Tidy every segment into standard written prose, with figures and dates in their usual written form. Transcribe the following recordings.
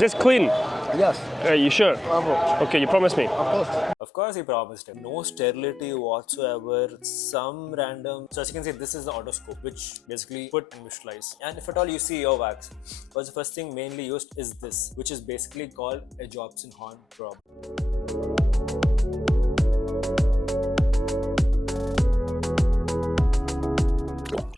Is this clean? Yes. You sure? Okay, you promise me. Of course, he promised him. No sterility whatsoever. Some random. So as you can see, this is the otoscope, which basically put and visualize. And if at all you see earwax, what's the first thing mainly used is this, which is basically called a Jobson horn probe.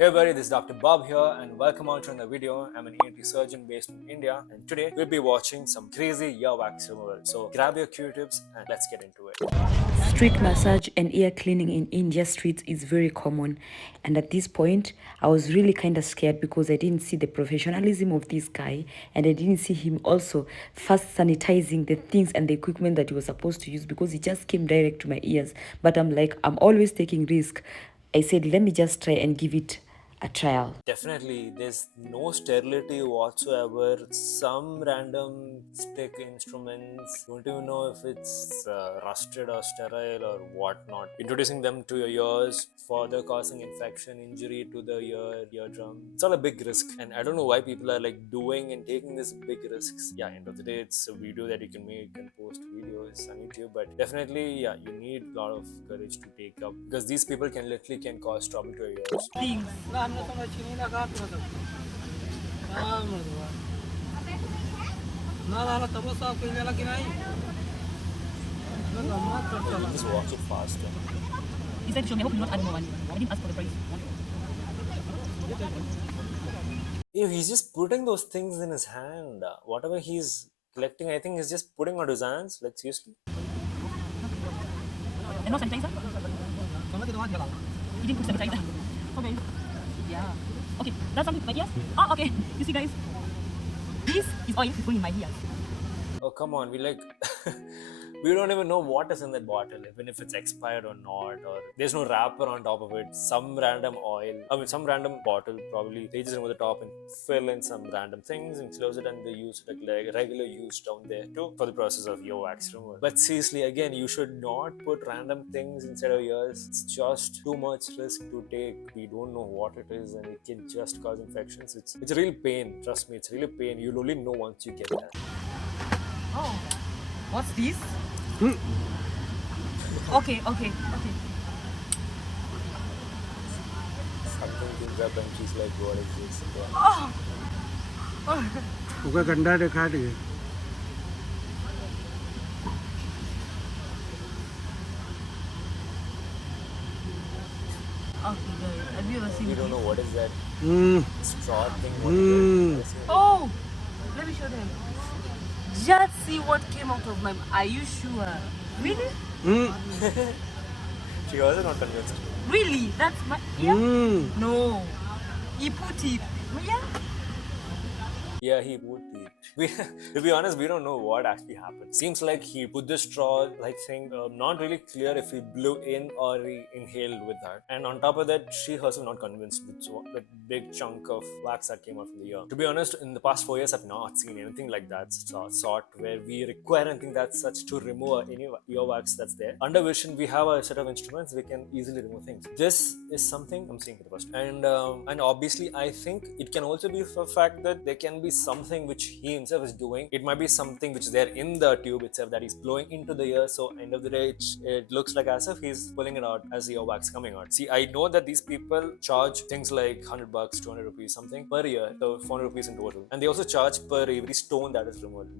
Hey everybody, this is Dr. Bob here and welcome on to another video. I'm an ENT surgeon based in India and today we'll be watching some crazy earwax removal. So grab your Q-tips and let's get into it. Street massage and ear cleaning in India streets is very common, and at this point I was really kind of scared because I didn't see the professionalism of this guy and I didn't see him also first sanitizing the things and the equipment that he was supposed to use because he just came direct to my ears. But I'm like, I'm always taking risk. I said, let me just try and give it a trial. Definitely, there's no sterility whatsoever. Some random stick instruments. Don't even know if it's rusted or sterile or whatnot. Introducing them to your ears, further causing infection, injury to the eardrum. It's all a big risk, and I don't know why people are like doing and taking these big risks. Yeah, end of the day, it's a video that you can make and post videos on YouTube. But definitely, yeah, you need a lot of courage to take up because these people can literally cause trouble to your ears. Things. Just watch it faster. He said, show me, I hope you not add more money. I didn't ask for the price. Ew, he's just putting those things in his hand. Whatever he's collecting, I think he's just putting on his hands. Like, seriously. And no sanitizer? He didn't put sanitizer. Okay. Yeah. Okay, that's something like yes. Oh, okay. You see, guys, this is oil is going in my ear. Oh, come on. We don't even know what is in that bottle, even if it's expired or not, or there's no wrapper on top of it. Some random oil, some random bottle, probably they just remove the top and fill in some random things and close it, and they use it like regular use down there too for the process of earwax removal. But seriously, again, you should not put random things inside of ears. It's just too much risk to take. We don't know what it is, and it can just cause infections. It's a real pain. Trust me, it's really pain. You'll only know once you get that. Oh, what's this? Okay. Something comes up and she's like, what is this? उसका गंदा दिखा दिए. Okay, guys, have you ever seen We this? don't know what is that straw thing. What is it? Oh, let me show them. Just see what came out of my. Are you sure? Really? She was not convinced. Really? That's my. Yeah. No. He put it. Yeah. Yeah, he would be. To be honest, we don't know what actually happened. Seems like he put the straw like thing. Not really clear if he blew in or he inhaled with that. And on top of that, she herself not convinced with that big chunk of wax that came out from the ear. To be honest, in the past 4 years, I've not seen anything like that sort where we require anything that's such to remove any earwax that's there. Under vision, we have a set of instruments we can easily remove things. This is something I'm seeing for the first time. And obviously, I think it can also be for the fact that there can be something which he himself is doing. It might be something which is there in the tube itself that he's blowing into the ear. So end of the day, it looks like as if he's pulling it out as the earwax coming out. See, I know that these people charge things like $100, 200 rupees something per year, so 400 rupees in total. And they also charge per every stone that is removed.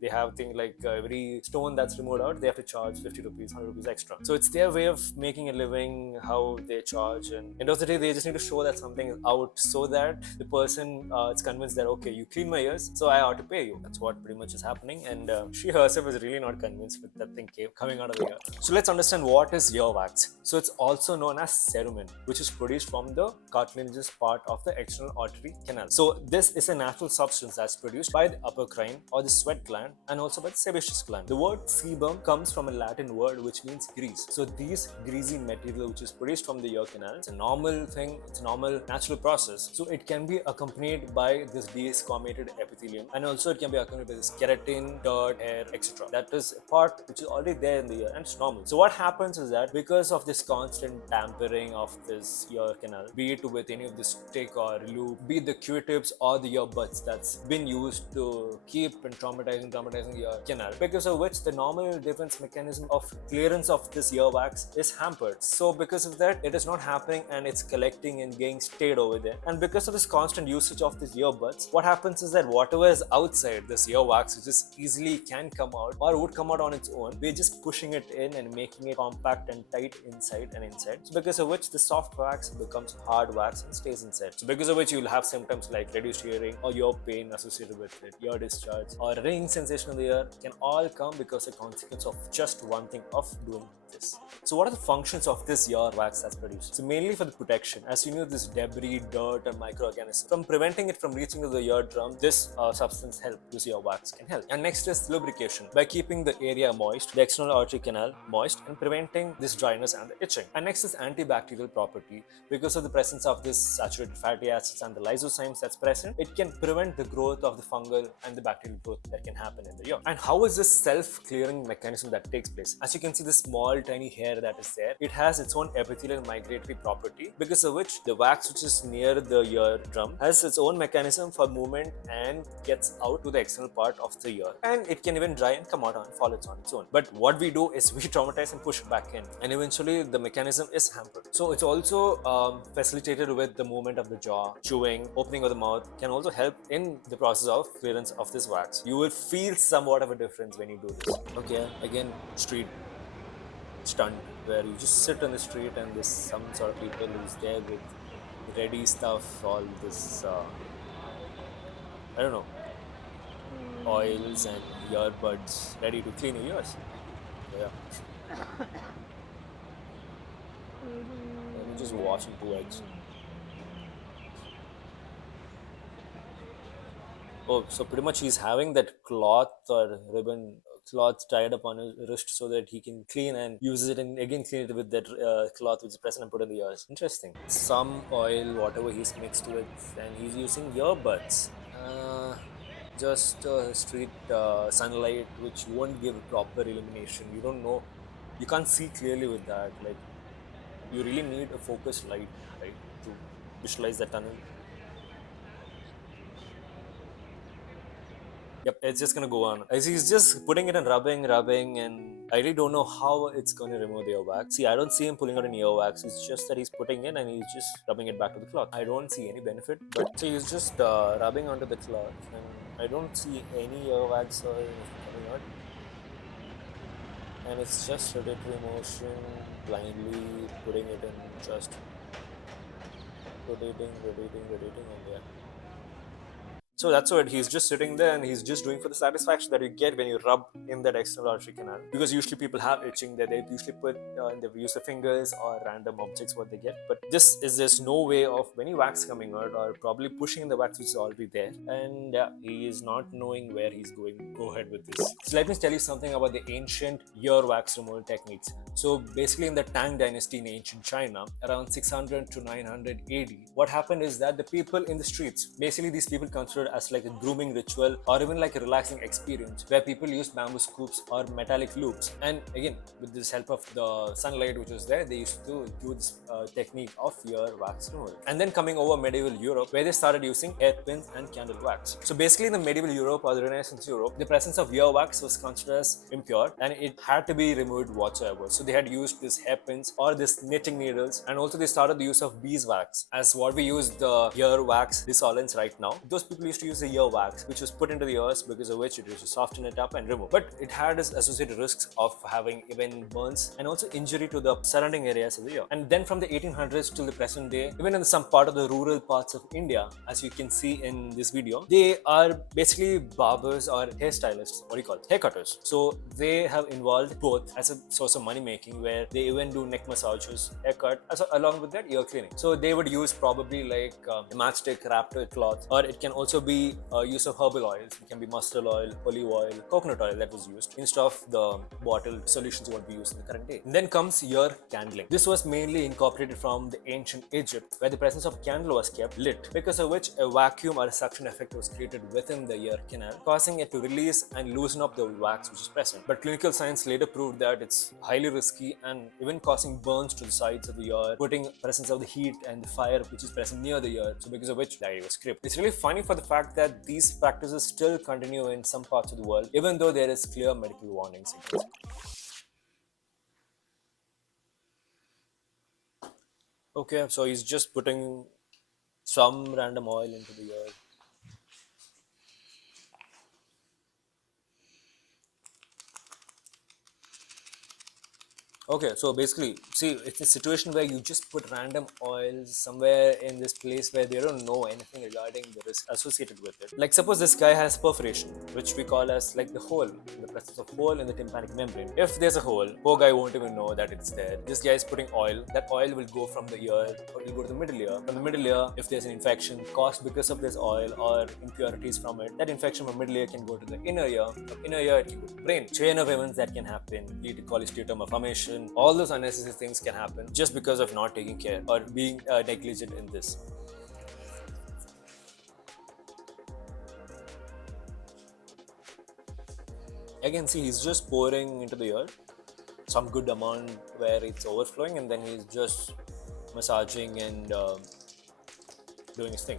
They have things like every stone that's removed out, they have to charge 50 rupees, 100 rupees extra. So it's their way of making a living, how they charge. And end of the day, they just need to show that something is out so that the person is convinced that, okay, you clean my ears, so I ought to pay you. That's what pretty much is happening. And she herself is really not convinced with that thing coming out of the ear. So let's understand what is earwax. So it's also known as cerumen, which is produced from the cartilaginous part of the external auditory canal. So this is a natural substance that's produced by the upper crine or the sweat gland and also by the sebaceous gland. The word sebum comes from a Latin word which means grease. So these greasy material which is produced from the ear canal canal. It's a normal thing, it's a normal natural process. So it can be accompanied by this desquamated epithelium, and also it can be accompanied by this keratin, dirt, hair, etc. That is a part which is already there in the ear and it's normal. So what happens is that because of this constant tampering of this ear canal, be it with any of the stick or loop, be it the Q-tips or the earbuds that's been used to keep and traumatizing the ear canal, because of which the normal defense mechanism of clearance of this earwax is hampered. So because of that, it is not happening and it's collecting and getting stayed over there. And because of this constant usage of these earbuds, what happens is that whatever is outside this earwax, which just easily can come out or would come out on its own, we're just pushing it in and making it compact and tight inside and inside. So because of which the soft wax becomes hard wax and stays inside. So because of which you'll have symptoms like reduced hearing or ear pain associated with it, ear discharge or ringing sensation in the ear can all come because a consequence of just one thing of doing this. So what are the functions of this earwax that's produced? So mainly for the protection. As you know, this debris, dirt and microorganisms, from preventing it from reaching to the eardrum, this substance helps, this earwax can help. And next is lubrication, by keeping the area moist, the external auditory canal moist, and preventing this dryness and the itching. And next is antibacterial property. Because of the presence of this saturated fatty acids and the lysozymes that's present, it can prevent the growth of the fungal and the bacterial growth that can happen in the ear. And how is this self-clearing mechanism that takes place? As you can see, this small tiny hair that is there, it has its own epithelial migratory property, because of which the wax which is near the eardrum has its own mechanism for movement and gets out to the external part of the ear, and it can even dry and come out and fall on its own. But what we do is we traumatize and push it back in, and eventually the mechanism is hampered. So it's also facilitated with the movement of the jaw, chewing, opening of the mouth can also help in the process of clearance of this wax. You will feel somewhat of a difference when you do this. Okay, again, street stunt where you just sit on the street and there's some sort of people who's there with ready stuff, all this I don't know, oils and earbuds ready to clean your ears. Yeah. Let me just wash in 2 eggs. Oh, so pretty much he's having that cloth or ribbon cloth tied up on his wrist so that he can clean and use it and again clean it with that cloth which is present and put in the ears. Interesting. Some oil, whatever he's mixed with, and he's using earbuds. Just street sunlight which won't give proper illumination. You don't know, you can't see clearly with that. Like, you really need a focused light, right, to visualize the tunnel. Yep, it's just gonna go on. As he's just putting it and rubbing, and I really don't know how it's gonna remove the earwax. See, I don't see him pulling out any earwax. It's just that he's putting in and he's just rubbing it back to the cloth. I don't see any benefit, but see, he's just rubbing onto the cloth, and I don't see any earwax or anything coming out. And it's just rotatory motion, blindly putting it in, just rotating, and yeah. So that's what he's just sitting there and he's just doing for the satisfaction that you get when you rub in that external auditory canal. Because usually people have itching that they usually put and they use the fingers or random objects what they get. But this is, there's no way of any wax coming out or probably pushing the wax which is already there. And yeah, he is not knowing where he's going. Go ahead with this. So let me tell you something about the ancient ear wax removal techniques. So basically in the Tang dynasty in ancient China, around 600 to 900 AD, what happened is that the people in the streets, basically these people considered as like a grooming ritual or even like a relaxing experience where people used bamboo scoops or metallic loops, and again with this help of the sunlight which was there, they used to do this technique of ear wax removal. And then coming over medieval Europe, where they started using hairpins and candle wax. So basically in the medieval Europe or the Renaissance Europe, the presence of ear wax was considered as impure and it had to be removed whatsoever. So they had used these hairpins or this knitting needles, and also they started the use of beeswax as what we use the ear wax dissolvents right now. Those people used to use the ear wax which was put into the ears, because of which it used to soften it up and remove. But it had its associated risks of having even burns and also injury to the surrounding areas of the ear. And then from the 1800s till the present day, even in some part of the rural parts of India, as you can see in this video, they are basically barbers or hairstylists, what do you call it, hair cutters. So they have involved both as a source of money making, where they even do neck massages, haircut, along with that ear cleaning. So they would use probably like a matchstick wrapped with cloth, or it can also be be use of herbal oils. It can be mustard oil, olive oil, coconut oil that was used instead of the bottled solutions what we use in the current day. And then comes ear candling. This was mainly incorporated from the ancient Egypt, where the presence of candle was kept lit, because of which a vacuum or a suction effect was created within the ear canal, causing it to release and loosen up the wax which is present. But clinical science later proved that it's highly risky and even causing burns to the sides of the ear, putting presence of the heat and the fire which is present near the ear, so because of which the idea was scrapped. It's really funny for the fact that these practices still continue in some parts of the world, even though there is clear medical warnings. Okay, so he's just putting some random oil into the ear. Okay, so basically, see, it's a situation where you just put random oils somewhere in this place where they don't know anything regarding the risk associated with it. Like suppose this guy has perforation, which we call as like the hole, the presence of hole in the tympanic membrane. If there's a hole, poor guy won't even know that it's there. This guy is putting oil. That oil will go from the ear or will go to the middle ear. From the middle ear, if there's an infection caused because of this oil or impurities from it, that infection from middle ear can go to the inner ear. From inner ear, it can go to the brain. Chain of events that can happen, lead to cholesteatoma malformation. All those unnecessary things can happen just because of not taking care or being negligent in this. Again, see, he's just pouring into the ear some good amount where it's overflowing, and then he's just massaging and doing his thing.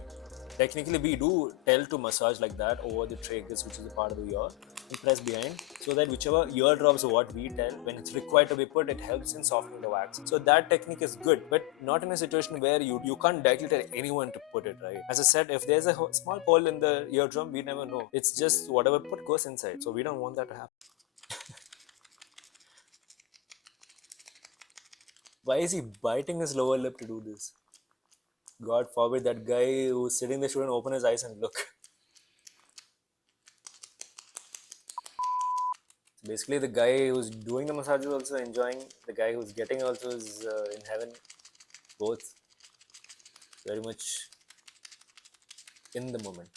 Technically, we do tell to massage like that over the tragus, which is a part of the ear, and press behind, so that whichever eardrops or what we tell, when it's required to be put, it helps in softening the wax. So that technique is good, but not in a situation where you can't directly tell anyone to put it, right? As I said, if there's a small hole in the eardrum, we never know. It's just whatever put goes inside. So we don't want that to happen. Why is he biting his lower lip to do this? God forbid that guy who's sitting there shouldn't open his eyes and look. Basically, the guy who's doing the massage is also enjoying. The guy who's getting also is in heaven. Both very much in the moment.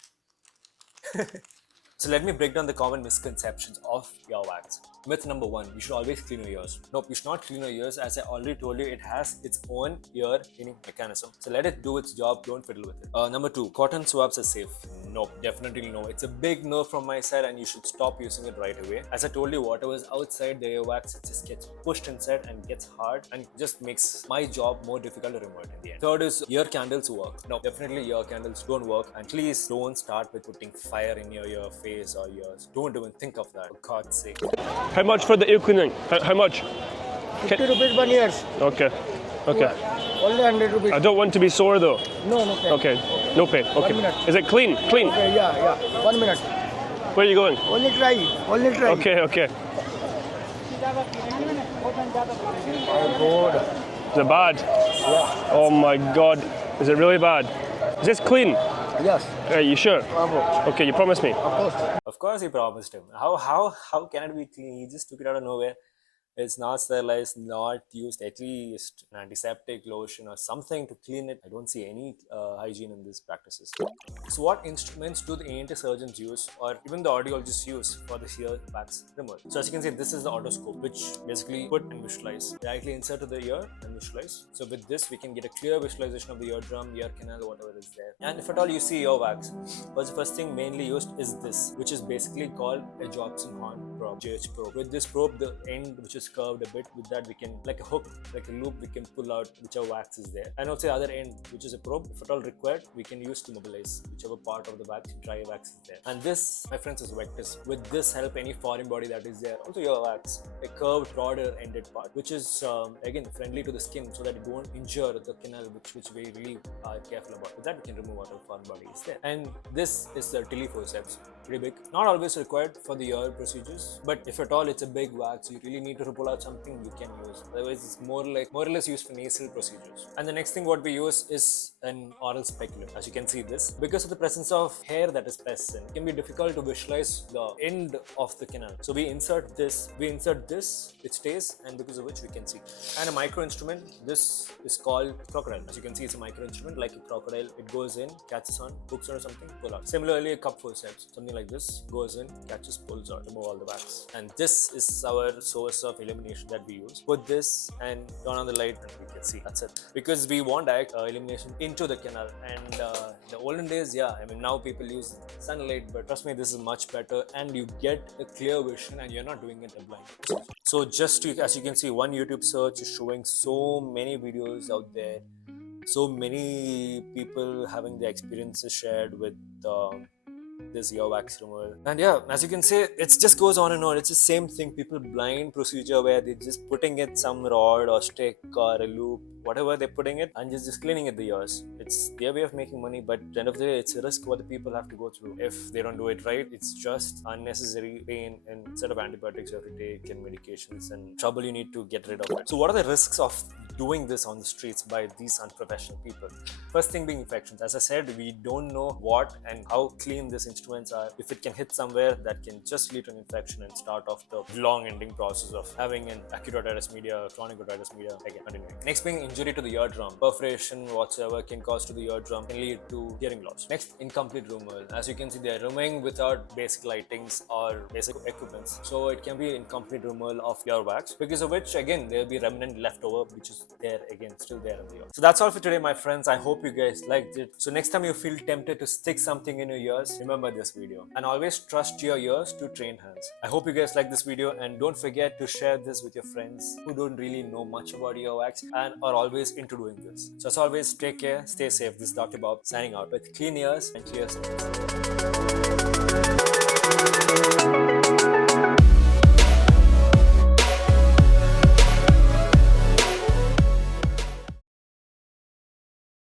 So let me break down the common misconceptions of earwax. Myth number 1, you should always clean your ears. Nope, you should not clean your ears. As I already told you, it has its own ear cleaning mechanism. So let it do its job, don't fiddle with it. Number 2, cotton swabs are safe. Nope, definitely no. It's a big no from my side and you should stop using it right away. As I told you, whatever is outside the earwax, it just gets pushed inside and gets hard and just makes my job more difficult to remove it in the end. Third is ear candles work. No, definitely ear candles don't work, and please don't start with putting fire in your face or ears. Don't even think of that, for God's sake. How much for the ear cleaning? How much? 50 rupees 1 year. Okay. Okay. Only 100 rupees. I don't want to be sore though. No, no pain. Okay. No pain. Okay. 1 minute. Is it clean? Clean. Okay, yeah. 1 minute. Where are you going? Only try. Only try. Okay. Okay. Oh, good. Is it bad? Yeah. Oh my God. Is it really bad? Is this clean? Yes. Are you sure? Bravo. Okay. You promised me. Of course. Of course he promised him. How can it be clean? He just took it out of nowhere. It's not sterilized, not used at least an antiseptic lotion or something to clean it. I don't see any hygiene in these practices. So what instruments do the ENT surgeons use, or even the audiologists use for this ear wax removal? So as you can see, this is the otoscope, which basically put and visualize. Directly insert to the ear and visualize. So with this, we can get a clear visualization of the eardrum, ear canal, whatever is there. And if at all you see ear wax, the first thing mainly used is this, which is basically called a Jobson horn probe, JH probe. With this probe, the end which is curved a bit, with that we can, like a hook, like a loop, we can pull out whichever wax is there. And also the other end, which is a probe, if at all required, we can use to mobilize whichever part of the wax, dry wax is there. And this, my friends, is vectors. With this help any foreign body that is there. Also ear wax, a curved, broader ended part, which is again friendly to the skin, so that it won't injure the canal, which we really are careful about. With that, we can remove whatever foreign body is there. And this is the teleforceps, pretty big. Not always required for the ear procedures, but if at all it's a big wax, you really need to pull out something, you can use. Otherwise, it's more or less used for nasal procedures. And the next thing what we use is an oral speculum. As you can see this, because of the presence of hair that is present, it can be difficult to visualize the end of the canal. So we insert this, it stays, and because of which we can see. And a micro instrument, this is called crocodile. As you can see, it's a micro instrument like a crocodile. It goes in, catches on, hooks on or something, pull out. Similarly, a cup forceps, something like this, goes in, catches, pulls out, remove all the wax. And this is our source of illumination that we use. Put this and turn on the light and we can see. That's it. Because we want direct illumination into the canal. And the olden days, now people use sunlight, but trust me, this is much better and you get a clear vision and you're not doing it blind. So as you can see, one YouTube search is showing so many videos out there, so many people having their experiences shared with this earwax removal. And as you can see, it just goes on and on. It's the same thing. People blind procedure where they're just putting it some rod or stick or a loop, whatever they're putting it, and just cleaning at the ears. It's their way of making money, but at the end of the day, it's a risk what the people have to go through. If they don't do it right, it's just unnecessary pain, and instead of antibiotics you have to take and medications and trouble you need to get rid of it. So what are the risks of doing this on the streets by these unprofessional people? First thing being infections. As I said, we don't know what and how clean these instruments are. If it can hit somewhere, that can just lead to an infection and start off the long ending process of having an acute otitis media, chronic otitis media, again continuing. Next being injury to the eardrum. Perforation whatsoever can cause to the eardrum, can lead to hearing loss. Next, incomplete removal. As you can see, they are removing without basic lightings or basic equipments. So it can be incomplete removal of earwax, because of which again there will be remnant left over, which is there again, still there in the ear. So that's all for today, my friends. I hope you guys liked it. So next time you feel tempted to stick something in your ears, remember this video and always trust your ears to trained hands. I hope you guys like this video, and don't forget to share this with your friends who don't really know much about earwax and are always into doing this. So as always, take care, stay safe. This is Dr. Bob signing out with clean ears and clear senses.